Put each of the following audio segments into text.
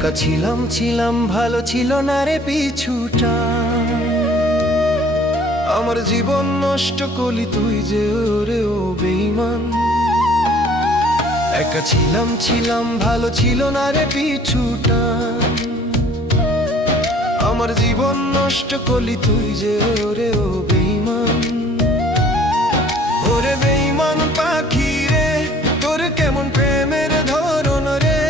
একা ছিলাম ভালো ছিল না রে পিছুটা। আমার জীবন নষ্ট করলি তুই যে ওরে ও বেঈমান। একা ছিলাম ভালো ছিল না রে পিছুটা। আমার জীবন নষ্ট করলি তুই যে ওরে ও বেঈমান। ওরে বেঈমান পাখি রে, তোর কেমন প্রেমের ধরন রে।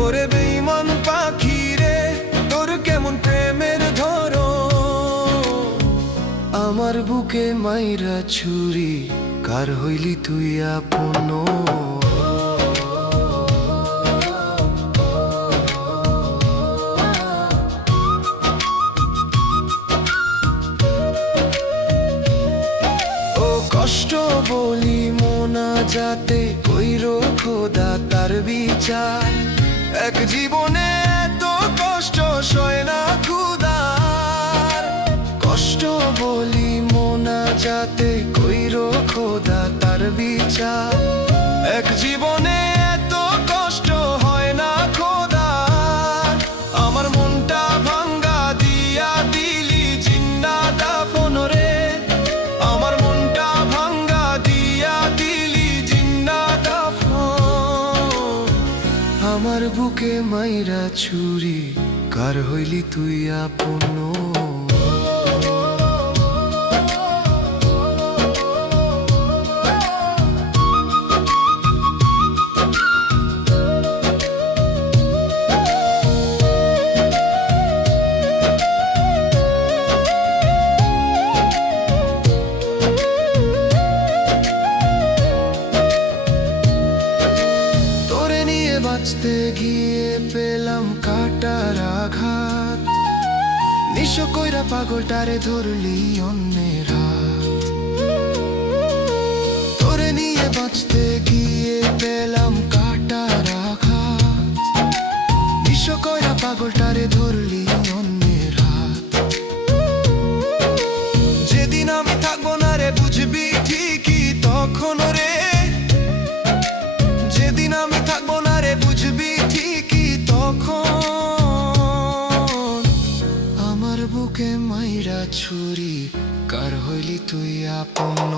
ওরে বেঈমান পাখি রে, তোর কেমন প্রেমের ধরন। আমার বুকে মাইরা ছুরি, কার হইলি তুই আপন। কষ্ট বলি মোনা যাতে কইরো খোদা তার বিচার। এক জীবনে এত কষ্ট সয় না খুদার। কষ্ট বলি মোনা যাতে কইরো খোদা তার বিচার। এক জীবনে এত কষ্ট হয় না খোদার। আমার মনটা ভাঙ্গা দিয়া দিলি জিন্দা দাফন রে। আমার মনটা ভাঙ্গা দিয়া দিলি জিন্দা দাফন। আমার বুকে মাইরা ছুরি, কার হইলি তুই আপন। বাঁচতে গিয়ে পেলাম কাটার আঘাত। নিঃস্ব কইরা পাগলটারে ধরলি অন্যের হাত। তোরে নিয়ে বাঁচতে গিয়ে পেলাম কাটার আঘাত। নিঃস্ব কইরা পাগলটারে ধরলি অন্যের হাত। যেদিন আমি থাকবো না রে বুঝবি ঠিকই তখন রে। যেদিন আমি থাকবো না রে বুঝবি ঠিকই তখন। আমার বুকে মাইরা ছুরি, কার হইলি তুই আপন।